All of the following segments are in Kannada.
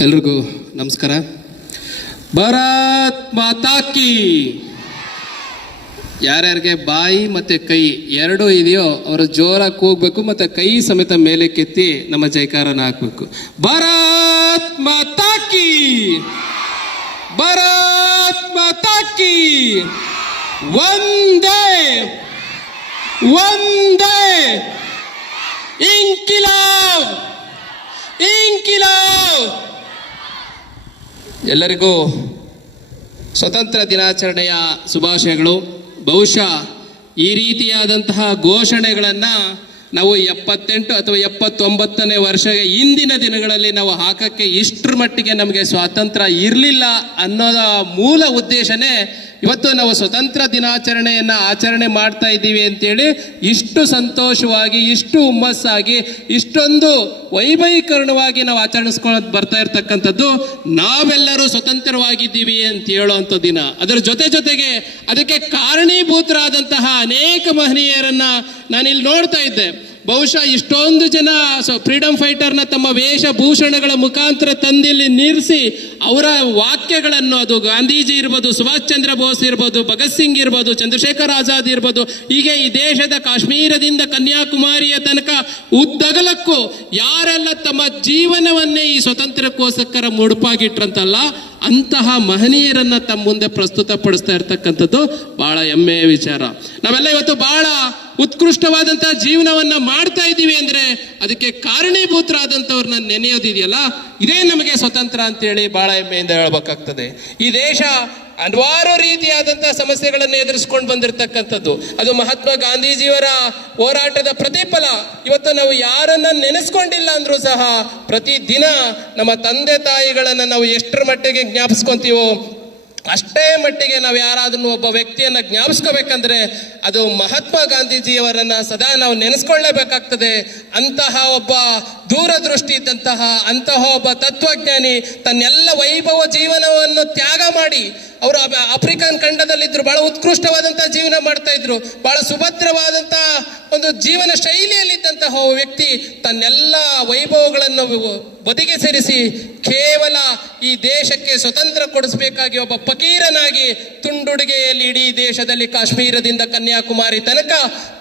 ಎಲ್ರಿಗೂ ನಮಸ್ಕಾರ. ಭಾರತ್ ಮಾತಾ ಕಿ. ಯಾರ್ಯಾರಿಗೆ ಬಾಯಿ ಮತ್ತೆ ಕೈ ಎರಡು ಇದೆಯೋ ಅವರು ಜೋರಾಗಿ ಕೂಗಬೇಕು ಮತ್ತೆ ಕೈ ಸಮೇತ ಮೇಲೆ ಕೆತ್ತಿ ನಮ್ಮ ಜೈಕಾರನ ಹಾಕಬೇಕು. ಭಾರತ್ ಮಾತಾಕಿ ಭಾರತ್ ಮಾತಾ ಕಿ. ಒಂದೇ ಒಂದೇ ಇಂಕಿಲಾವ್ ಇಂಕಿಲಾವ್ ಎಲ್ಲರಿಗೂ ಸ್ವತಂತ್ರ ದಿನಾಚರಣೆಯ ಶುಭಾಶಯಗಳು. ಬಹುಶಃ ಈ ರೀತಿಯಾದಂತಹ ಘೋಷಣೆಗಳನ್ನು ನಾವು ಎಪ್ಪತ್ತೆಂಟು ಅಥವಾ ಎಪ್ಪತ್ತೊಂಬತ್ತನೇ ವರ್ಷ ಇಂದಿನ ದಿನಗಳಲ್ಲಿ ನಾವು ಹಾಕಕ್ಕೆ ಇಷ್ಟರ ಮಟ್ಟಿಗೆ ನಮಗೆ ಸ್ವಾತಂತ್ರ್ಯ ಇರಲಿಲ್ಲ ಅನ್ನೋದ ಮೂಲ ಉದ್ದೇಶನೇ ಇವತ್ತು ನಾವು ಸ್ವತಂತ್ರ ದಿನಾಚರಣೆಯನ್ನು ಆಚರಣೆ ಮಾಡ್ತಾ ಇದ್ದೀವಿ ಅಂತೇಳಿ ಇಷ್ಟು ಸಂತೋಷವಾಗಿ, ಇಷ್ಟು ಹುಮ್ಮಸ್ಸಾಗಿ, ಇಷ್ಟೊಂದು ವೈಭವೀಕರಣವಾಗಿ ನಾವು ಆಚರಿಸ್ಕೊಳ್ಳೋದು ಬರ್ತಾ ಇರ್ತಕ್ಕಂಥದ್ದು ನಾವೆಲ್ಲರೂ ಸ್ವತಂತ್ರವಾಗಿದ್ದೀವಿ ಅಂತ ಹೇಳುವಂಥ ದಿನ. ಅದರ ಜೊತೆ ಜೊತೆಗೆ ಅದಕ್ಕೆ ಕಾರಣೀಭೂತರಾದಂತಹ ಅನೇಕ ಮಹನೀಯರನ್ನ ನಾನಿಲ್ಲಿ ನೋಡ್ತಾ ಇದ್ದೆ. ಬಹುಶಃ ಇಷ್ಟೊಂದು ಜನ ಫ್ರೀಡಮ್ ಫೈಟರ್ನ ತಮ್ಮ ವೇಷಭೂಷಣಗಳ ಮುಖಾಂತರ ತಂದಿಲ್ಲಿ ನಿರ್ಸಿ ಅವರ ವಾಕ್ಯಗಳನ್ನು ಅದು ಗಾಂಧೀಜಿ ಇರ್ಬೋದು, ಸುಭಾಷ್ ಚಂದ್ರ ಬೋಸ್ ಇರ್ಬೋದು, ಭಗತ್ ಸಿಂಗ್ ಇರ್ಬೋದು, ಚಂದ್ರಶೇಖರ್ ಆಜಾದ್ ಇರ್ಬೋದು, ಹೀಗೆ ಈ ದೇಶದ ಕಾಶ್ಮೀರದಿಂದ ಕನ್ಯಾಕುಮಾರಿಯ ತನಕ ಉದ್ದಗಲಕ್ಕೂ ಯಾರೆಲ್ಲ ತಮ್ಮ ಜೀವನವನ್ನೇ ಈ ಸ್ವತಂತ್ರಕ್ಕೋಸ್ಕರ ಮುಡುಪಾಗಿಟ್ರಂತಲ್ಲ, ಅಂತಹ ಮಹನೀಯರನ್ನ ತಮ್ಮ ಮುಂದೆ ಪ್ರಸ್ತುತಪಡಿಸ್ತಾ ಇರ್ತಕ್ಕಂಥದ್ದು ಬಹಳ ಹೆಮ್ಮೆಯ ವಿಚಾರ. ನಾವೆಲ್ಲ ಇವತ್ತು ಬಹಳ ಉತ್ಕೃಷ್ಟವಾದಂತಹ ಜೀವನವನ್ನ ಮಾಡ್ತಾ ಇದ್ದೀವಿ ಅಂದ್ರೆ ಅದಕ್ಕೆ ಕಾರಣೀಭೂತರಾದಂಥವ್ರನ್ನ ನೆನೆಯೋದಿದೆಯಲ್ಲ ಇದೇ ನಮಗೆ ಸ್ವತಂತ್ರ ಅಂತೇಳಿ ಬಹಳ ಹೆಮ್ಮೆಯಿಂದ ಹೇಳ್ಬೇಕಾಗ್ತದೆ. ಈ ದೇಶ ಹಲವಾರು ರೀತಿಯಾದಂಥ ಸಮಸ್ಯೆಗಳನ್ನು ಎದುರಿಸ್ಕೊಂಡು ಬಂದಿರತಕ್ಕಂಥದ್ದು. ಅದು ಮಹಾತ್ಮ ಗಾಂಧೀಜಿಯವರ ಹೋರಾಟದ ಪ್ರತಿಫಲ. ಇವತ್ತು ನಾವು ಯಾರನ್ನ ನೆನೆಸ್ಕೊಂಡಿಲ್ಲ ಅಂದ್ರೂ ಸಹ ಪ್ರತಿ ದಿನ ನಮ್ಮ ತಂದೆ ತಾಯಿಗಳನ್ನು ನಾವು ಎಷ್ಟರ ಮಟ್ಟಿಗೆ ಜ್ಞಾಪಿಸ್ಕೊಂತೀವೋ ಅಷ್ಟೇ ಮಟ್ಟಿಗೆ ನಾವು ಯಾರಾದ್ರೂ ಒಬ್ಬ ವ್ಯಕ್ತಿಯನ್ನ ಜ್ಞಾಪಿಸ್ಕೋಬೇಕಂದ್ರೆ ಅದು ಮಹಾತ್ಮ ಗಾಂಧೀಜಿಯವರನ್ನ ಸದಾ ನಾವು ನೆನೆಸ್ಕೊಳ್ಳೇಬೇಕಾಗ್ತದೆ. ಅಂತಹ ಒಬ್ಬ ದೂರದೃಷ್ಟಿ ಇದ್ದಂತಹ, ಅಂತಹ ಒಬ್ಬ ತತ್ವಜ್ಞಾನಿ ತನ್ನೆಲ್ಲ ವೈಭವ ಜೀವನವನ್ನು ತ್ಯಾಗ ಮಾಡಿ ಅವರು ಆಫ್ರಿಕನ್ ಖಂಡದಲ್ಲಿದ್ದರು ಬಹಳ ಉತ್ಕೃಷ್ಟವಾದಂತಹ ಜೀವನ ಮಾಡ್ತಾ ಇದ್ರು, ಬಹಳ ಸುಭದ್ರವಾದಂತಹ ಒಂದು ಜೀವನ ಶೈಲಿಯಲ್ಲಿದ್ದಂತಹ ವ್ಯಕ್ತಿ ತನ್ನೆಲ್ಲ ವೈಭವಗಳನ್ನು ಬದಿಗೆ ಸೇರಿಸಿ ಕೇವಲ ಈ ದೇಶಕ್ಕೆ ಸ್ವತಂತ್ರ ಕೊಡಿಸಬೇಕಾಗಿ ಒಬ್ಬ ಫಕೀರನಾಗಿ ತುಂಡುಡುಗೆಯಲ್ಲಿ ಇಡೀ ದೇಶದಲ್ಲಿ ಕಾಶ್ಮೀರದಿಂದ ಕನ್ಯಾಕುಮಾರಿ ತನಕ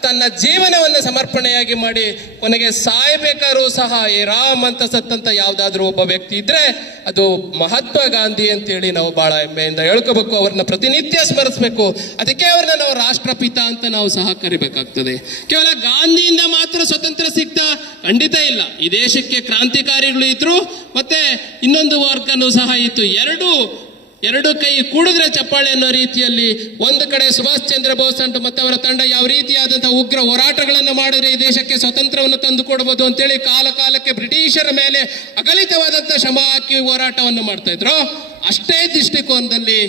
ತನ್ನ ಜೀವನವನ್ನು ಸಮರ್ಪಣೆಯಾಗಿ ಮಾಡಿ ಕೊನೆಗೆ ಸಾಯಬೇಕಾದ್ರೂ ಸಹ ಈ ರಾಮ್ ಅಂತ ಸತ್ತಂತ ಯಾವ್ದಾದ್ರು ಒಬ್ಬ ವ್ಯಕ್ತಿ ಇದ್ರೆ ಅದು ಮಹಾತ್ಮ ಗಾಂಧಿ ಅಂತೇಳಿ ನಾವು ಬಹಳ ಹೆಮ್ಮೆಯಿಂದ ಹೇಳ್ಕೋಬೇಕು. ಅವ್ರನ್ನ ಪ್ರತಿನಿತ್ಯ ಸ್ಮರಿಸಬೇಕು. ಅದಕ್ಕೆ ಅವ್ರನ್ನ ನಾವು ರಾಷ್ಟ್ರಪಿತ ಅಂತ ನಾವು ಸಹ ಕರಿಬೇಕಾಗ್ತದೆ. ಕೇವಲ ಗಾಂಧಿಯಿಂದ ಮಾತ್ರ ಸ್ವತಂತ್ರ ಸಿಗ್ತಾ ಖಂಡಿತ ಇಲ್ಲ. ಈ ದೇಶಕ್ಕೆ ಕ್ರಾಂತಿಕಾರಿಗಳು ಇದ್ರು, ಮತ್ತೆ ಇನ್ನೊಂದು ವರ್ಗನೂ ಸಹ ಇತ್ತು. ಎರಡು ಎರಡು ಕೈ ಕೂಡಿದ್ರೆ ಚಪ್ಪಾಳೆ ಅನ್ನೋ ರೀತಿಯಲ್ಲಿ ಒಂದು ಕಡೆ ಸುಭಾಷ್ ಚಂದ್ರ ಬೋಸ್ ಅಂತ ಮತ್ತೆ ಅವರ ತಂಡ ಯಾವ ರೀತಿಯಾದಂತಹ ಉಗ್ರ ಹೋರಾಟಗಳನ್ನು ಮಾಡಿದ್ರೆ ಈ ದೇಶಕ್ಕೆ ಸ್ವತಂತ್ರವನ್ನು ತಂದು ಕೊಡಬಹುದು ಅಂತೇಳಿ ಕಾಲ ಕಾಲಕ್ಕೆ ಬ್ರಿಟಿಷರ ಮೇಲೆ ಅಗಲಿತವಾದಂತಹ ಶ್ರಮ ಹಾಕಿ ಹೋರಾಟವನ್ನು ಮಾಡ್ತಾ ಇದ್ರು. ಅಷ್ಟೇ ದೃಷ್ಟಿಕೋನದಲ್ಲಿ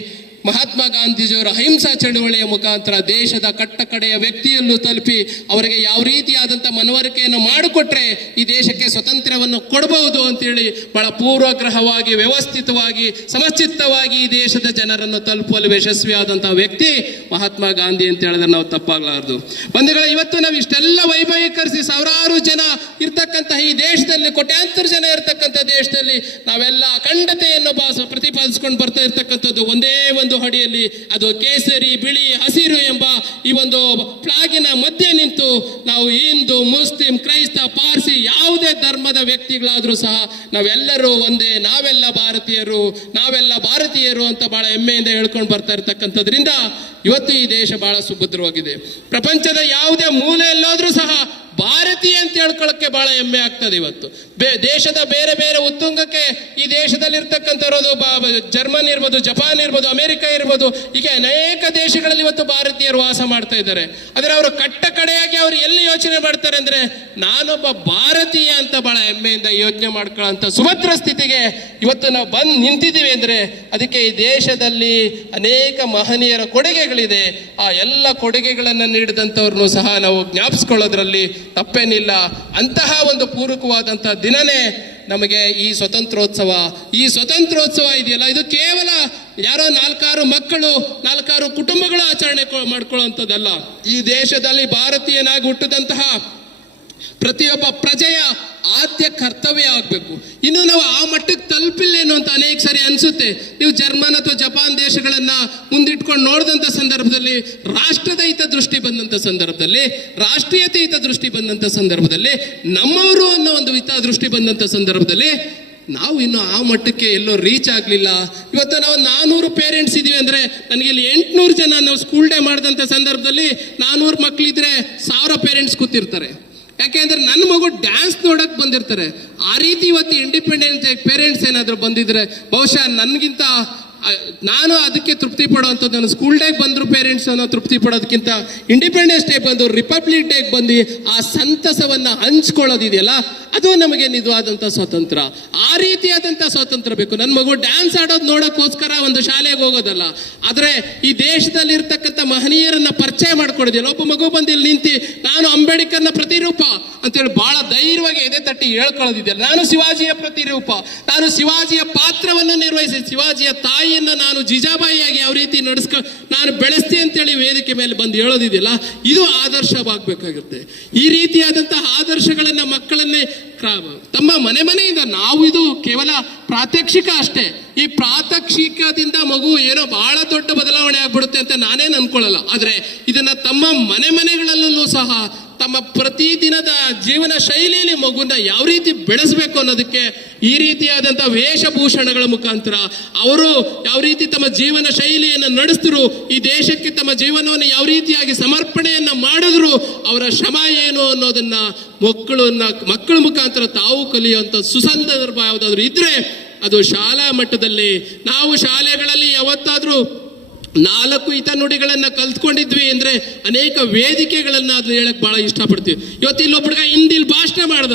ಮಹಾತ್ಮ ಗಾಂಧೀಜಿಯವರ ಅಹಿಂಸಾ ಚಳುವಳಿಯ ಮುಖಾಂತರ ದೇಶದ ಕಟ್ಟ ಕಡೆಯ ವ್ಯಕ್ತಿಯಲ್ಲೂ ತಲುಪಿ ಅವರಿಗೆ ಯಾವ ರೀತಿಯಾದಂಥ ಮನವರಿಕೆಯನ್ನು ಮಾಡಿಕೊಟ್ರೆ ಈ ದೇಶಕ್ಕೆ ಸ್ವತಂತ್ರವನ್ನು ಕೊಡಬಹುದು ಅಂತೇಳಿ ಬಹಳ ಪೂರ್ವಗ್ರಹವಾಗಿ, ವ್ಯವಸ್ಥಿತವಾಗಿ, ಸಮಚಿತ್ತವಾಗಿ ಈ ದೇಶದ ಜನರನ್ನು ತಲುಪುವಲ್ಲಿ ಯಶಸ್ವಿಯಾದಂತಹ ವ್ಯಕ್ತಿ ಮಹಾತ್ಮ ಗಾಂಧಿ ಅಂತ ಹೇಳಿದ್ರೆ ನಾವು ತಪ್ಪಾಗಲಾರದು. ಬಂಧುಗಳ, ಇವತ್ತು ನಾವು ಇಷ್ಟೆಲ್ಲ ವೈಭವೀಕರಿಸಿ ಸಾವಿರಾರು ಜನ ಇರ್ತಕ್ಕಂತಹ ಈ ದೇಶದಲ್ಲಿ, ಕೋಟ್ಯಾಂತರ ಜನ ಇರತಕ್ಕಂಥ ದೇಶದಲ್ಲಿ ನಾವೆಲ್ಲ ಅಖಂಡತೆಯನ್ನು ಪ್ರತಿಪಾದಿಸ್ಕೊಂಡು ಬರ್ತಾ ಇರ್ತಕ್ಕಂಥದ್ದು ಒಂದೇ ಒಂದು ಹಡಿಯಲ್ಲಿ ಅದು ಕೇಸರಿ, ಬಿಳಿ, ಹಸಿರು ಎಂಬ ಈ ಒಂದು ಪ್ಲಾಗಿನ ಮಧ್ಯೆ ನಿಂತು ನಾವು ಹಿಂದೂ, ಮುಸ್ಲಿಂ, ಕ್ರೈಸ್ತ, ಪಾರ್ಸಿ ಯಾವುದೇ ಧರ್ಮದ ವ್ಯಕ್ತಿಗಳಾದ್ರೂ ಸಹ ನಾವೆಲ್ಲರೂ ಒಂದೇ, ನಾವೆಲ್ಲ ಭಾರತೀಯರು ನಾವೆಲ್ಲ ಭಾರತೀಯರು ಅಂತ ಬಹಳ ಹೆಮ್ಮೆಯಿಂದ ಹೇಳ್ಕೊಂಡು ಬರ್ತಾ ಇರ್ತಕ್ಕಂಥದ್ರಿಂದ ಇವತ್ತು ಈ ದೇಶ ಬಹಳ ಸುಭದ್ರವಾಗಿದೆ. ಪ್ರಪಂಚದ ಯಾವುದೇ ಮೂಲೆಯಲ್ಲಾದ್ರೂ ಸಹ ಭಾರತೀಯ ಅಂತ ಹೇಳ್ಕೊಳ್ಳೋಕ್ಕೆ ಬಹಳ ಹೆಮ್ಮೆ ಆಗ್ತದೆ ಇವತ್ತು. ದೇಶದ ಬೇರೆ ಬೇರೆ ಉತ್ತುಂಗಕ್ಕೆ ಈ ದೇಶದಲ್ಲಿ ಇರ್ತಕ್ಕಂಥವ್ರದು ಜರ್ಮನ್ ಇರ್ಬೋದು, ಜಪಾನ್ ಇರ್ಬೋದು, ಅಮೆರಿಕ ಇರ್ಬೋದು, ಹೀಗೆ ಅನೇಕ ದೇಶಗಳಲ್ಲಿ ಇವತ್ತು ಭಾರತೀಯರು ವಾಸ ಮಾಡ್ತಾ ಇದ್ದಾರೆ. ಆದರೆ ಅವರು ಕಟ್ಟ ಕಡೆಯಾಗಿ ಅವರು ಎಲ್ಲಿ ಯೋಚನೆ ಮಾಡ್ತಾರೆ ಅಂದ್ರೆ, ನಾನೊಬ್ಬ ಭಾರತೀಯ ಅಂತ ಬಹಳ ಹೆಮ್ಮೆಯಿಂದ ಯೋಚನೆ ಮಾಡ್ಕೊಳ್ಳೋಂಥ ಸುಭದ್ರ ಸ್ಥಿತಿಗೆ ಇವತ್ತು ನಾವು ಬಂದು ನಿಂತಿದ್ದೀವಿ ಅಂದ್ರೆ, ಅದಕ್ಕೆ ಈ ದೇಶದಲ್ಲಿ ಅನೇಕ ಮಹನೀಯರ ಕೊಡುಗೆಗಳಿದೆ. ಆ ಎಲ್ಲ ಕೊಡುಗೆಗಳನ್ನು ನೀಡಿದಂಥವ್ರನ್ನೂ ಸಹ ನಾವು ಜ್ಞಾಪಿಸ್ಕೊಳ್ಳೋದ್ರಲ್ಲಿ ತಪ್ಪೇನಿಲ್ಲ. ಅಂತಹ ಒಂದು ಪೂರಕವಾದಂಥ ದಿನನೇ ನಮಗೆ ಈ ಸ್ವತಂತ್ರೋತ್ಸವ ಈ ಸ್ವತಂತ್ರೋತ್ಸವ ಇದೆಯಲ್ಲ? ಇದು ಕೇವಲ ಯಾರೋ ನಾಲ್ಕಾರು ಮಕ್ಕಳು, ನಾಲ್ಕಾರು ಕುಟುಂಬಗಳು ಆಚರಣೆ ಮಾಡ್ಕೊಳ್ಳುವಂಥದ್ದಲ್ಲ. ಈ ದೇಶದಲ್ಲಿ ಭಾರತೀಯನಾಗಿ ಹುಟ್ಟಿದಂತಹ ಪ್ರತಿಯೊಬ್ಬ ಪ್ರಜೆಯ ಆದ್ಯ ಕರ್ತವ್ಯ ಆಗಬೇಕು. ಇನ್ನು ನಾವು ಆ ಮಟ್ಟಕ್ಕೆ ತಲುಪಿಲ್ಲೇನು ಅಂತ ಅನೇಕ ಸಾರಿ ಅನಿಸುತ್ತೆ. ನೀವು ಜರ್ಮನ್ ಅಥವಾ ಜಪಾನ್ ದೇಶಗಳನ್ನು ಮುಂದಿಟ್ಕೊಂಡು ನೋಡಿದಂಥ ಸಂದರ್ಭದಲ್ಲಿ ರಾಷ್ಟ್ರದ ಹಿತ ದೃಷ್ಟಿ ಬಂದಂಥ ಸಂದರ್ಭದಲ್ಲಿ ರಾಷ್ಟ್ರೀಯತೆ ಹಿತ ದೃಷ್ಟಿ ಬಂದಂಥ ಸಂದರ್ಭದಲ್ಲಿ, ನಮ್ಮವರು ಅನ್ನೋ ಒಂದು ಹಿತ ದೃಷ್ಟಿ ಬಂದಂಥ ಸಂದರ್ಭದಲ್ಲಿ, ನಾವು ಇನ್ನು ಆ ಮಟ್ಟಕ್ಕೆ ಎಲ್ಲೋ ರೀಚ್ ಆಗಲಿಲ್ಲ. ಇವತ್ತು ನಾವು ನಾನೂರು ಪೇರೆಂಟ್ಸ್ ಇದ್ದೀವಿ ಅಂದರೆ ನನಗೆ ಇಲ್ಲಿ ಎಂಟುನೂರು ಜನ ನಾವು ಸ್ಕೂಲ್ ಡೇ ಮಾಡಿದಂಥ ಸಂದರ್ಭದಲ್ಲಿ ನಾನೂರು ಮಕ್ಕಳಿದ್ರೆ ಸಾವಿರ ಪೇರೆಂಟ್ಸ್ ಕೂತಿರ್ತಾರೆ. ಯಾಕೆಂದ್ರೆ ನನ್ನ ಮಗು ಡ್ಯಾನ್ಸ್ ನೋಡಕ್ ಬಂದಿರ್ತಾರೆ. ಆ ರೀತಿ ಇವತ್ತು ಇಂಡಿಪೆಂಡೆನ್ಸ್ ಪೇರೆಂಟ್ಸ್ ಏನಾದರೂ ಬಂದಿದ್ರೆ ಬಹುಶಃ ನನಗಿಂತ ನಾನು ಅದಕ್ಕೆ ತೃಪ್ತಿ ಪಡೋವಂಥದ್ದು ನಾನು ಸ್ಕೂಲ್ ಡೇಗೆ ಬಂದರು ಪೇರೆಂಟ್ಸ್ ಅನ್ನೋ ತೃಪ್ತಿ ಪಡೋದಕ್ಕಿಂತ ಇಂಡಿಪೆಂಡೆನ್ಸ್ ಡೇ ಬಂದು ರಿಪಬ್ಲಿಕ್ ಡೇಗೆ ಬಂದು ಆ ಸಂತಸವನ್ನು ಹಂಚ್ಕೊಳ್ಳೋದಿದೆಯಲ್ಲ? ಅದು ನಮಗೆ ನಿಜವಾದಂಥ ಸ್ವಾತಂತ್ರ್ಯ ಆ ರೀತಿಯಾದಂಥ ಸ್ವಾತಂತ್ರ್ಯ ಬೇಕು. ನನ್ನ ಮಗು ಡ್ಯಾನ್ಸ್ ಆಡೋದು ನೋಡೋಕ್ಕೋಸ್ಕರ ಒಂದು ಶಾಲೆಗೆ ಹೋಗೋದಲ್ಲ. ಆದರೆ ಈ ದೇಶದಲ್ಲಿ ಇರ್ತಕ್ಕಂಥ ಮಹನೀಯರನ್ನ ಪರಿಚಯ ಮಾಡ್ಕೊಡೋದಿಲ್ಲ. ಒಬ್ಬ ಮಗು ಬಂದು ಇಲ್ಲಿ ನಿಂತು ನಾನು ಅಂಬೇಡ್ಕರ್ನ ಪ್ರತಿರೂಪ ಅಂತೇಳಿ ಬಹಳ ಧೈರ್ಯವಾಗಿ ಎದೆ ತಟ್ಟಿ ಹೇಳ್ಕೊಳ್ಳೋದಿದೆ ನಾನು ಶಿವಾಜಿಯ ಪ್ರತಿರೂಪ. ನಾನು ಶಿವಾಜಿಯ ಪಾತ್ರವನ್ನು ನಿರ್ವಹಿಸಿ, ಶಿವಾಜಿಯ ತಾಯಿಯನ್ನು ನಾನು ಜಿಜಾಬಾಯಿಯಾಗಿ ಯಾವ ರೀತಿ ನಡೆಸ್ಕೊ, ನಾನು ಬೆಳೆಸ್ತೀನಿ ಅಂತೇಳಿ ವೇದಿಕೆ ಮೇಲೆ ಬಂದು ಹೇಳೋದಿದೆಯಲ್ಲ, ಇದು ಆದರ್ಶವಾಗಬೇಕಾಗುತ್ತೆ ಈ ರೀತಿಯಾದಂತಹ ಆದರ್ಶಗಳನ್ನು ಮಕ್ಕಳನ್ನೇ ತಮ್ಮ ಮನೆ ಮನೆಯಿಂದ ನಾವು ಇದು ಕೇವಲ ಪ್ರಾತ್ಯಕ್ಷಿಕ ಅಷ್ಟೇ. ಈ ಪ್ರಾತ್ಯಕ್ಷಿಕದಿಂದ ಮಗು ಏನೋ ಬಹಳ ದೊಡ್ಡ ಬದಲಾವಣೆ ಆಗ್ಬಿಡುತ್ತೆ ಅಂತ ನಾನೇನು ಅನ್ಕೊಳ್ಳಲ್ಲ. ಆದ್ರೆ ಇದನ್ನ ತಮ್ಮ ಮನೆ ಮನೆಗಳಲ್ಲೂ ಸಹ ತಮ್ಮ ಪ್ರತಿದಿನದ ಜೀವನ ಶೈಲಿಯಲ್ಲಿ ಮಗುನ ಯಾವ ರೀತಿ ಬೆಳೆಸಬೇಕು ಅನ್ನೋದಕ್ಕೆ ಈ ರೀತಿಯಾದಂಥ ವೇಷಭೂಷಣಗಳ ಮುಖಾಂತರ ಅವರು ಯಾವ ರೀತಿ ತಮ್ಮ ಜೀವನ ಶೈಲಿಯನ್ನು ನಡೆಸಿದ್ರು, ಈ ದೇಶಕ್ಕೆ ತಮ್ಮ ಜೀವನವನ್ನು ಯಾವ ರೀತಿಯಾಗಿ ಸಮರ್ಪಣೆಯನ್ನು ಮಾಡಿದ್ರು, ಅವರ ಶ್ರಮ ಏನು ಅನ್ನೋದನ್ನ ಮಕ್ಕಳನ್ನ, ಮಕ್ಕಳ ಮುಖಾಂತರ ತಾವು ಕಲಿಯುವಂಥ ಸುಸಂದರ್ಭ ಯಾವುದಾದ್ರೂ ಇದ್ರೆ ಅದು ಶಾಲಾ ಮಟ್ಟದಲ್ಲಿ, ನಾವು ಶಾಲೆಗಳಲ್ಲಿ ಯಾವತ್ತಾದ್ರೂ ನಾಲ್ಕು ಹಿತ ನುಡಿಗಳನ್ನ ಕಲ್ತ್ಕೊಂಡಿದ್ವಿ ಅಂದ್ರೆ ಅನೇಕ ವೇದಿಕೆಗಳನ್ನ ಅದನ್ನ ಹೇಳಕ್ ಬಹಳ ಇಷ್ಟಪಡ್ತೀವಿ. ಇವತ್ತು ಇಲ್ಲೊಬ್ಬ ಹಿಂದಿಲ್ ಭಾಷಣ ಮಾಡ್ದ.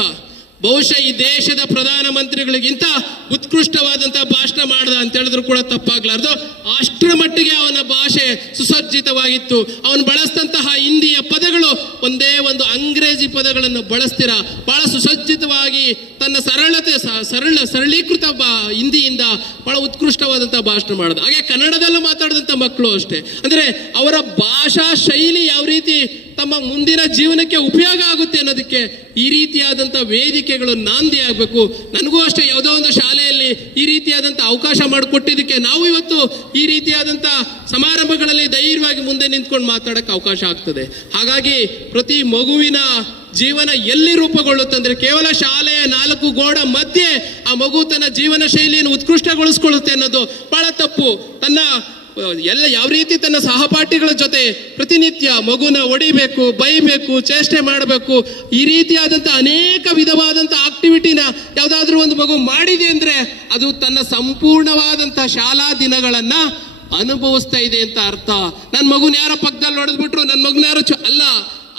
ಬಹುಶಃ ಈ ದೇಶದ ಪ್ರಧಾನ ಮಂತ್ರಿಗಳಿಗಿಂತ ಉತ್ಕೃಷ್ಟವಾದಂತಹ ಭಾಷಣ ಮಾಡ್ದ ಅಂತ ಹೇಳಿದ್ರು ಕೂಡ ತಪ್ಪಾಗ್ಲಾರ್ದು. ಅಷ್ಟರ ಮಟ್ಟಿಗೆ ಅವನ ಭಾಷೆ ಸುಸಜ್ಜಿತವಾಗಿತ್ತು. ಅವನು ಬಳಸಿದಂತಹ ಹಿಂದಿಯ ಪದಗಳು ಒಂದೇ ಒಂದು ಅಂಗ್ರೇಜಿ ಪದಗಳನ್ನು ಬಳಸ್ತೀರ. ಬಹಳ ಸುಸಜ್ಜಿತವಾಗಿ ತನ್ನ ಸರಳತೆ ಸರಳ, ಸರಳೀಕೃತ ಬಾ, ಹಿಂದಿಯಿಂದ ಬಹಳ ಉತ್ಕೃಷ್ಟವಾದಂತಹ ಭಾಷಣ ಮಾಡಿದ. ಹಾಗೆ ಕನ್ನಡದಲ್ಲೂ ಮಾತಾಡಿದಂಥ ಮಕ್ಕಳು ಅಷ್ಟೇ. ಅಂದ್ರೆ ಅವರ ಭಾಷಾ ಶೈಲಿ ಯಾವ ರೀತಿ ತಮ್ಮ ಮುಂದಿನ ಜೀವನಕ್ಕೆ ಉಪಯೋಗ ಆಗುತ್ತೆ ಅನ್ನೋದಕ್ಕೆ ಈ ರೀತಿಯಾದಂಥ ವೇದಿಕೆಗಳು ನಾಂದಿ ಆಗಬೇಕು. ನನಗೂ ಅಷ್ಟೇ ಯಾವುದೋ ಒಂದು ಶಾಲೆಯಲ್ಲಿ ಈ ರೀತಿಯಾದಂಥ ಅವಕಾಶ ಮಾಡಿಕೊಟ್ಟಿದ್ದಕ್ಕೆ ನಾವು ಇವತ್ತು ಈ ರೀತಿಯಾದಂಥ ಸಮಾರಂಭಗಳಲ್ಲಿ ಧೈರ್ಯವಾಗಿ ಮುಂದೆ ನಿಂತ್ಕೊಂಡು ಮಾತಾಡೋಕ್ಕೆ ಅವಕಾಶ ಆಗ್ತದೆ. ಹಾಗಾಗಿ ಪ್ರತಿ ಮಗುವಿನ ಜೀವನ ಎಲ್ಲಿ ರೂಪುಗೊಳ್ಳುತ್ತಂದ್ರೆ ಕೇವಲ ಶಾಲೆಯ ನಾಲ್ಕು ಗೋಡ ಮಧ್ಯೆ ಆ ಮಗು ತನ್ನ ಜೀವನ ಶೈಲಿಯನ್ನು ಉತ್ಕೃಷ್ಟಗೊಳಿಸ್ಕೊಳ್ಳುತ್ತೆ ಅನ್ನೋದು ಬಹಳ ತಪ್ಪು. ತನ್ನ ಎಲ್ಲ ಯಾವ ರೀತಿ ತನ್ನ ಸಹಪಾಠಿಗಳ ಜೊತೆ ಪ್ರತಿನಿತ್ಯ ಮಗುನ ಒಡಿಬೇಕು, ಬೈಬೇಕು, ಚೇಷ್ಟೆ ಮಾಡಬೇಕು, ಈ ರೀತಿಯಾದಂಥ ಅನೇಕ ವಿಧವಾದಂಥ ಆಕ್ಟಿವಿಟಿನ ಯಾವುದಾದ್ರೂ ಒಂದು ಮಗು ಮಾಡಿದೆ ಅಂದರೆ ಅದು ತನ್ನ ಸಂಪೂರ್ಣವಾದಂಥ ಶಾಲಾ ದಿನಗಳನ್ನ ಅನುಭವಿಸ್ತಾ ಇದೆ ಅಂತ ಅರ್ಥ. ನನ್ನ ಮಗುನ ಯಾರೋ ಪಕ್ಕದಲ್ಲಿ ಹೊಡೆದ್ಬಿಟ್ರು ನನ್ನ ಮಗುನ ಯಾರೋ ಅಲ್ಲ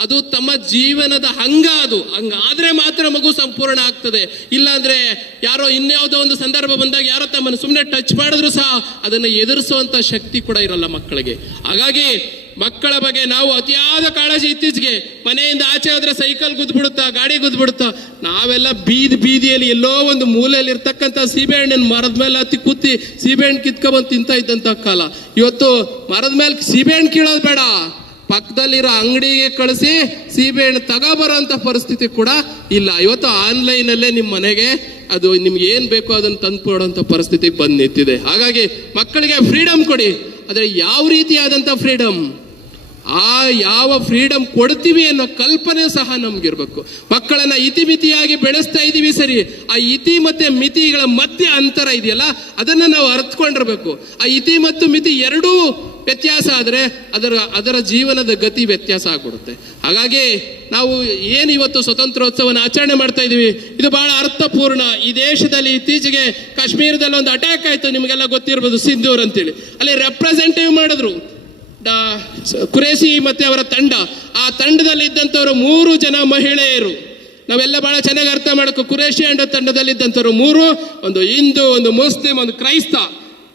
ಅದು ತಮ್ಮ ಜೀವನದ ಹಂಗ ಅದು. ಹಂಗಾದ್ರೆ ಮಾತ್ರ ಮಗು ಸಂಪೂರ್ಣ ಆಗ್ತದೆ. ಇಲ್ಲಾಂದ್ರೆ ಯಾರೋ ಇನ್ಯಾವುದೋ ಒಂದು ಸಂದರ್ಭ ಬಂದಾಗ ಯಾರೋ ತಮ್ಮನ್ನು ಸುಮ್ಮನೆ ಟಚ್ ಮಾಡಿದ್ರು ಸಹ ಅದನ್ನು ಎದುರಿಸುವಂತ ಶಕ್ತಿ ಕೂಡ ಇರಲ್ಲ ಮಕ್ಕಳಿಗೆ. ಹಾಗಾಗಿ ಮಕ್ಕಳ ಬಗ್ಗೆ ನಾವು ಅತಿಯಾದ ಕಾಳಜಿ ಇತ್ತೀಚೆಗೆ ಮನೆಯಿಂದ ಆಚೆ ಹೋದ್ರೆ ಸೈಕಲ್ ಗುದ್ಬಿಡುತ್ತಾ ಗಾಡಿ ಗುದ್ಬಿಡುತ್ತಾ ನಾವೆಲ್ಲ ಬೀದಿ ಬೀದಿಯಲ್ಲಿ ಎಲ್ಲೋ ಒಂದು ಮೂಲೆಯಲ್ಲಿ ಇರ್ತಕ್ಕಂಥ ಸೀಬೆಹಣ್ಣಿನ ಮರದ ಮೇಲೆ ಹತ್ತಿ ಕೂತಿ ಸೀಬೆಹಣ್ಣು ಕಿತ್ಕೊಂಡ್ಬಂದು ತಿಂತ ಇದ್ದಂಥ ಕಾಲ. ಇವತ್ತು ಮರದ ಮೇಲೆ ಸೀಬೆಹಣ್ಣು ಕೀಳೋದು ಬೇಡ. ಪಕ್ಕದಲ್ಲಿರೋ ಅಂಗಡಿಗೆ ಕಳಿಸಿ ಸೀಬೆಹಣ್ಣು ತಗೋಬರೋಂಥ ಪರಿಸ್ಥಿತಿ ಕೂಡ ಇಲ್ಲ. ಇವತ್ತು ಆನ್ಲೈನಲ್ಲೇ ನಿಮ್ಮ ಮನೆಗೆ ಅದು ನಿಮ್ಗೆ ಏನು ಬೇಕೋ ಅದನ್ನು ತಂದು ಕೊಡೋಂಥ ಪರಿಸ್ಥಿತಿಗೆ ಬಂದು ನಿಂತಿದೆ. ಹಾಗಾಗಿ ಮಕ್ಕಳಿಗೆ ಫ್ರೀಡಮ್ ಕೊಡಿ. ಆದರೆ ಯಾವ ರೀತಿಯಾದಂಥ ಫ್ರೀಡಮ್ ಆ ಯಾವ ಫ್ರೀಡಮ್ ಕೊಡ್ತೀವಿ ಅನ್ನೋ ಕಲ್ಪನೆ ಸಹ ನಮ್ಗಿರ್ಬೇಕು. ಮಕ್ಕಳನ್ನ ಇತಿಮಿತಿಯಾಗಿ ಬೆಳೆಸ್ತಾ ಇದೀವಿ ಸರಿ. ಆ ಇತಿ ಮತ್ತೆ ಮಿತಿಗಳ ಮಧ್ಯೆ ಅಂತರ ಇದೆಯಲ್ಲ, ಅದನ್ನ ನಾವು ಅರ್ಥಕೊಂಡಿರ್ಬೇಕು ಆ ಇತಿ ಮತ್ತು ಮಿತಿ ಎರಡೂ ವ್ಯತ್ಯಾಸ ಆದರೆ ಅದರ ಅದರ ಜೀವನದ ಗತಿ ವ್ಯತ್ಯಾಸ ಆಗ್ಬಿಡುತ್ತೆ. ಹಾಗಾಗಿ ನಾವು ಏನು ಇವತ್ತು ಸ್ವತಂತ್ರೋತ್ಸವನ ಆಚರಣೆ ಮಾಡ್ತಾ ಇದ್ದೀವಿ, ಇದು ಬಹಳ ಅರ್ಥಪೂರ್ಣ. ಈ ದೇಶದಲ್ಲಿ ಇತ್ತೀಚೆಗೆ ಕಾಶ್ಮೀರದಲ್ಲಿ ಒಂದು ಅಟ್ಯಾಕ್ ಆಯಿತು, ನಿಮಗೆಲ್ಲ ಗೊತ್ತಿರ್ಬೋದು, ಸಿಂಧೂರ್ ಅಂತೇಳಿ. ಅಲ್ಲಿ ರೆಪ್ರೆಸೆಂಟೇಟಿವ್ ಮಾಡಿದ್ರು. ಕುರೇಸಿ ಮತ್ತೆ ಅವರ ತಂಡ. ಆ ತಂಡದಲ್ಲಿ ಇದ್ದಂಥವರು ಮೂರು ಜನ ಮಹಿಳೆಯರು. ನಾವೆಲ್ಲ ಬಹಳ ಚೆನ್ನಾಗಿ ಅರ್ಥ ಮಾಡಬೇಕು ಕುರೇಶಿ ಅಂಡ ತಂಡದಲ್ಲಿ ಇದ್ದಂಥವ್ರು ಮೂರು, ಒಂದು ಹಿಂದೂ, ಒಂದು ಮುಸ್ಲಿಂ, ಒಂದು ಕ್ರೈಸ್ತ.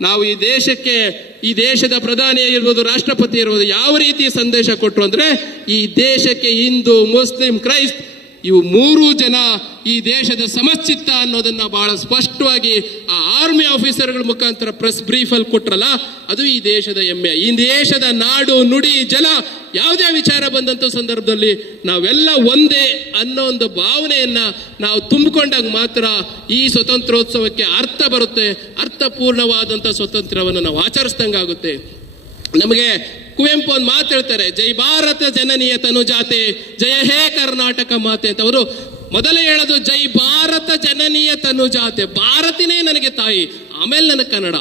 ನಾವು ಈ ದೇಶಕ್ಕೆ, ಈ ದೇಶದ ಪ್ರಧಾನಿ ಇರ್ಬೋದು ರಾಷ್ಟ್ರಪತಿ ಇರ್ಬೋದು ಯಾವ ರೀತಿ ಸಂದೇಶ ಕೊಟ್ಟರು ಅಂದ್ರೆ, ಈ ದೇಶಕ್ಕೆ ಹಿಂದೂ, ಮುಸ್ಲಿಂ, ಕ್ರೈಸ್ತ ಇವು ಮೂರು ಜನ ಈ ದೇಶದ ಸಮಚಿತ್ತ ಅನ್ನೋದನ್ನ ಬಹಳ ಸ್ಪಷ್ಟವಾಗಿ ಆ ಆರ್ಮಿ ಆಫೀಸರ್ಗಳ ಮುಖಾಂತರ ಪ್ರೆಸ್ ಬ್ರೀಫಲ್ಲಿ ಕೊಟ್ರಲ್ಲ, ಅದು ಈ ದೇಶದ ಹೆಮ್ಮೆ. ಈ ದೇಶದ ನಾಡು, ನುಡಿ, ಜಲ, ಯಾವುದೇ ವಿಚಾರ ಬಂದಂಥ ಸಂದರ್ಭದಲ್ಲಿ ನಾವೆಲ್ಲ ಒಂದೇ ಅನ್ನೋ ಒಂದು ಭಾವನೆಯನ್ನ ನಾವು ತುಂಬಿಕೊಂಡಾಗ ಮಾತ್ರ ಈ ಸ್ವತಂತ್ರೋತ್ಸವಕ್ಕೆ ಅರ್ಥ ಬರುತ್ತೆ ಅರ್ಥಪೂರ್ಣವಾದಂಥ ಸ್ವತಂತ್ರವನ್ನು ನಾವು ಆಚರಿಸ್ದಂಗಾಗುತ್ತೆ. ನಮಗೆ ಕುವೆಂಪು ಒಂದು ಮಾತು ಹೇಳ್ತಾರೆ, ಜೈ ಭಾರತ ಜನನೀಯ ತನುಜಾತೆ, ಜಯ ಹೇ ಕರ್ನಾಟಕ ಮಾತೆ ಅಂತ ಅವರು ಮೊದಲೇ ಹೇಳೋದು, ಜೈ ಭಾರತ ಜನನೀಯ ತನುಜಾತೆ, ಭಾರತಿನೇ ನನಗೆ ತಾಯಿ, ಆಮೇಲೆ ನನಗೆ ಕನ್ನಡ.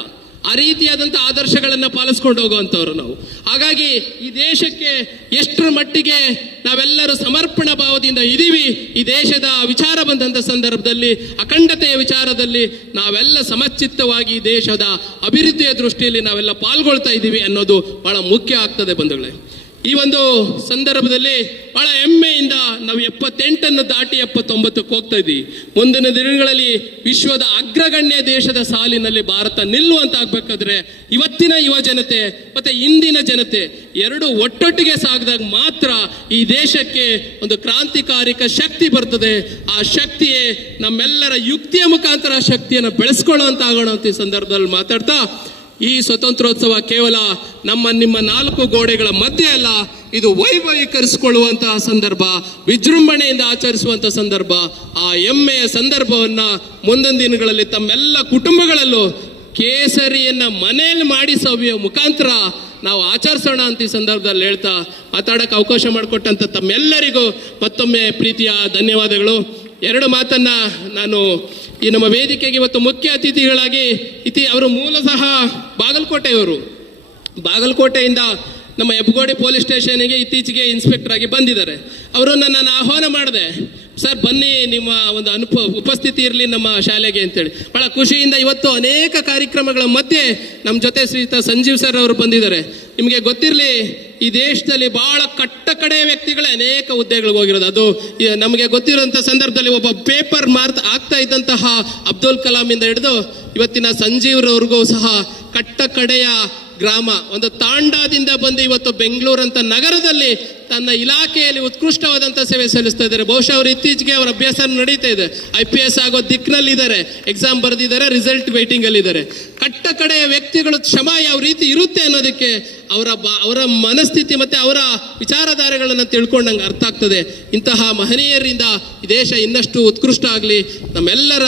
ಆ ರೀತಿಯಾದಂಥ ಆದರ್ಶಗಳನ್ನು ಪಾಲಿಸ್ಕೊಂಡು ಹೋಗುವಂಥವ್ರು ನಾವು. ಹಾಗಾಗಿ ಈ ದೇಶಕ್ಕೆ ಎಷ್ಟರ ಮಟ್ಟಿಗೆ ನಾವೆಲ್ಲರೂ ಸಮರ್ಪಣಾ ಭಾವದಿಂದ ಇದೀವಿ ಈ ದೇಶದ ವಿಚಾರ ಬಂದಂಥ ಸಂದರ್ಭದಲ್ಲಿ, ಅಖಂಡತೆಯ ವಿಚಾರದಲ್ಲಿ ನಾವೆಲ್ಲ ಸಮಚಿತ್ತವಾಗಿ ದೇಶದ ಅಭಿವೃದ್ಧಿಯ ದೃಷ್ಟಿಯಲ್ಲಿ ನಾವೆಲ್ಲ ಪಾಲ್ಗೊಳ್ತಾ ಇದ್ದೀವಿ ಅನ್ನೋದು ಬಹಳ ಮುಖ್ಯ ಆಗ್ತದೆ ಬಂಧುಗಳೇ. ಈ ಒಂದು ಸಂದರ್ಭದಲ್ಲಿ ಬಹಳ ಹೆಮ್ಮೆಯಿಂದ ನಾವು ಎಪ್ಪತ್ತೆಂಟನ್ನು ದಾಟಿ ಎಪ್ಪತ್ತೊಂಬತ್ತಕ್ಕೆ ಹೋಗ್ತಾ ಇದ್ದೀವಿ ಮುಂದಿನ ದಿನಗಳಲ್ಲಿ ವಿಶ್ವದ ಅಗ್ರಗಣ್ಯ ದೇಶದ ಸಾಲಿನಲ್ಲಿ ಭಾರತ ನಿಲ್ಲುವಂತಾಗಬೇಕಾದ್ರೆ ಇವತ್ತಿನ ಯುವ ಜನತೆ ಮತ್ತೆ ಇಂದಿನ ಜನತೆ ಎರಡು ಒಟ್ಟೊಟ್ಟಿಗೆ ಸಾಗಿದಾಗ ಮಾತ್ರ ಈ ದೇಶಕ್ಕೆ ಒಂದು ಕ್ರಾಂತಿಕಾರಿಕ ಶಕ್ತಿ ಬರ್ತದೆ. ಆ ಶಕ್ತಿಯೇ ನಮ್ಮೆಲ್ಲರ ಯುಕ್ತಿಯ ಮುಖಾಂತರ ಶಕ್ತಿಯನ್ನು ಶಕ್ತಿಯನ್ನು ಬೆಳೆಸ್ಕೊಳ್ಳುವಂತ ಆಗೋಣ ಅಂತ ಈ ಸಂದರ್ಭದಲ್ಲಿ ಮಾತಾಡ್ತಾ ಈ ಸ್ವತಂತ್ರೋತ್ಸವ ಕೇವಲ ನಮ್ಮ ನಿಮ್ಮ ನಾಲ್ಕು ಗೋಡೆಗಳ ಮಧ್ಯೆ ಅಲ್ಲ, ಇದು ವೈಭವೀಕರಿಸಿಕೊಳ್ಳುವಂತಹ ಸಂದರ್ಭ, ವಿಜೃಂಭಣೆಯಿಂದ ಆಚರಿಸುವಂತಹ ಸಂದರ್ಭ. ಆ ಹೆಮ್ಮೆಯ ಸಂದರ್ಭವನ್ನ ಮುಂದಿನ ದಿನಗಳಲ್ಲಿ ತಮ್ಮೆಲ್ಲ ಕುಟುಂಬಗಳಲ್ಲೂ ಕೇಸರಿಯನ್ನ ಮನೆಯಲ್ಲಿ ಮಾಡಿ ಸವಿಯ ಮುಖಾಂತರ ನಾವು ಆಚರಿಸೋಣ ಅಂತ ಈ ಸಂದರ್ಭದಲ್ಲಿ ಹೇಳ್ತಾ ಮಾತಾಡಕ್ಕೆ ಅವಕಾಶ ಮಾಡಿಕೊಟ್ಟಂತ ತಮ್ಮೆಲ್ಲರಿಗೂ ಮತ್ತೊಮ್ಮೆ ಪ್ರೀತಿಯ ಧನ್ಯವಾದಗಳು. ಎರಡು ಮಾತನ್ನ ನಾನು ಈ ನಮ್ಮ ವೇದಿಕೆಗೆ ಇವತ್ತು ಮುಖ್ಯ ಅತಿಥಿಗಳಾಗಿ ಇತಿ ಅವರು ಮೂಲ ಸಹ ಬಾಗಲಕೋಟೆಯವರು. ಬಾಗಲಕೋಟೆಯಿಂದ ನಮ್ಮ ಹೆಬ್ಗೋಡಿ ಪೊಲೀಸ್ ಸ್ಟೇಷನ್ಗೆ ಇತ್ತೀಚೆಗೆ ಇನ್ಸ್ಪೆಕ್ಟರ್ ಆಗಿ ಬಂದಿದ್ದಾರೆ. ಅವರನ್ನು ನಾನು ಆಹ್ವಾನ ಮಾಡಿದೆ. ಸರ್, ಬನ್ನಿ ನಿಮ್ಮ ಒಂದು ಅನುಪ, ಉಪಸ್ಥಿತಿ ಇರಲಿ ನಮ್ಮ ಶಾಲೆಗೆ ಅಂತೇಳಿ. ಬಹಳ ಖುಷಿಯಿಂದ ಇವತ್ತು ಅನೇಕ ಕಾರ್ಯಕ್ರಮಗಳ ಮಧ್ಯೆ ನಮ್ಮ ಜೊತೆ ಶ್ರೀಯುತ ಸಂಜೀವ್ ಸರ್ ಅವರು ಬಂದಿದ್ದಾರೆ. ನಿಮಗೆ ಗೊತ್ತಿರಲಿ, ಈ ದೇಶದಲ್ಲಿ ಬಹಳ ಕಟ್ಟ ಕಡೆ ವ್ಯಕ್ತಿಗಳೇ ಅನೇಕ ಹುದ್ದೆಗಳಿಗೆ ಹೋಗಿರೋದು. ಅದು ನಮಗೆ ಗೊತ್ತಿರುವಂಥ ಸಂದರ್ಭದಲ್ಲಿ ಒಬ್ಬ ಪೇಪರ್ ಮಾರ್ತ್ ಆಗ್ತಾ ಇದ್ದಂತಹ ಅಬ್ದುಲ್ ಕಲಾಂ ಇಂದ ಹಿಡಿದು ಇವತ್ತಿನ ಸಂಜೀವ್ರವ್ರಿಗೂ ಸಹ ಕಟ್ಟ ಕಡೆಯ ಗ್ರಾಮ, ಒಂದು ತಾಂಡಾದಿಂದ ಬಂದು ಇವತ್ತು ಬೆಂಗಳೂರಂತ ನಗರದಲ್ಲಿ ತನ್ನ ಇಲಾಖೆಯಲ್ಲಿ ಉತ್ಕೃಷ್ಟವಾದಂಥ ಸೇವೆ ಸಲ್ಲಿಸ್ತಾ ಇದ್ದಾರೆ. ಬಹುಶಃ ಅವರು ಇತ್ತೀಚೆಗೆ ಅವರ ಅಭ್ಯಾಸ ನಡೀತಾ ಇದೆ. ಐ ಪಿ ಎಸ್ ಆಗೋ ದಿಕ್ಕಿನಲ್ಲಿ ಇದ್ದಾರೆ ಎಕ್ಸಾಮ್ ಬರೆದಿದ್ದಾರೆ ರಿಸಲ್ಟ್ ವೇಟಿಂಗ್ ಅಲ್ಲಿ ಇದ್ದಾರೆ ಕಟ್ಟ ಕಡೆಯ ವ್ಯಕ್ತಿಗಳು ಶ್ರಮ ಯಾವ ರೀತಿ ಇರುತ್ತೆ ಅನ್ನೋದಕ್ಕೆ ಅವರ ಅವರ ಮನಸ್ಥಿತಿ ಮತ್ತೆ ಅವರ ವಿಚಾರಧಾರೆಗಳನ್ನು ತಿಳ್ಕೊಂಡಂಗೆ ಅರ್ಥ ಆಗ್ತದೆ. ಇಂತಹ ಮಹನೀಯರಿಂದ ದೇಶ ಇನ್ನಷ್ಟು ಉತ್ಕೃಷ್ಟ ಆಗಲಿ, ನಮ್ಮೆಲ್ಲರ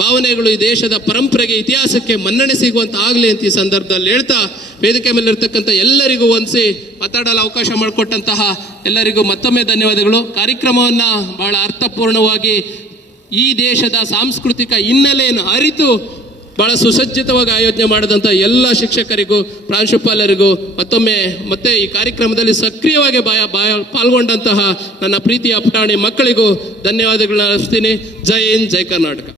ಭಾವನೆಗಳು ಈ ದೇಶದ ಪರಂಪರೆಗೆ ಇತಿಹಾಸಕ್ಕೆ ಮನ್ನಣೆ ಸಿಗುವಂತ ಆಗಲಿ ಅಂತ ಈ ಸಂದರ್ಭದಲ್ಲಿ ಹೇಳ್ತಾ, ವೇದಿಕೆ ಮೇಲೆ ಇರ್ತಕ್ಕಂಥ ಎಲ್ಲರಿಗೂ ಒಂದಿಸಿ ಮಾತಾಡಲು ಅವಕಾಶ ಮಾಡಿಕೊಟ್ಟಂತಹ ಎಲ್ಲರಿಗೂ ಮತ್ತೊಮ್ಮೆ ಧನ್ಯವಾದಗಳು. ಕಾರ್ಯಕ್ರಮವನ್ನ ಬಹಳ ಅರ್ಥಪೂರ್ಣವಾಗಿ ಈ ದೇಶದ ಸಾಂಸ್ಕೃತಿಕ ಹಿನ್ನೆಲೆಯನ್ನು ಅರಿತು ಬಹಳ ಸುಸಜ್ಜಿತವಾಗಿ ಆಯೋಜನೆ ಮಾಡಿದಂಥ ಎಲ್ಲ ಶಿಕ್ಷಕರಿಗೂ, ಪ್ರಾಂಶುಪಾಲರಿಗೂ, ಮತ್ತೊಮ್ಮೆ ಮತ್ತೆ ಈ ಕಾರ್ಯಕ್ರಮದಲ್ಲಿ ಸಕ್ರಿಯವಾಗಿ ಬಾಯ ಬಾಯ ಪಾಲ್ಗೊಂಡಂತಹ ನನ್ನ ಪ್ರೀತಿಯ ಪುಟಾಣಿ ಮಕ್ಕಳಿಗೂ ಧನ್ಯವಾದಗಳನ್ನ ಅರ್ಪಿಸ್ತೀನಿ. ಜೈ ಹಿಂದ್, ಜೈ ಕರ್ನಾಟಕ.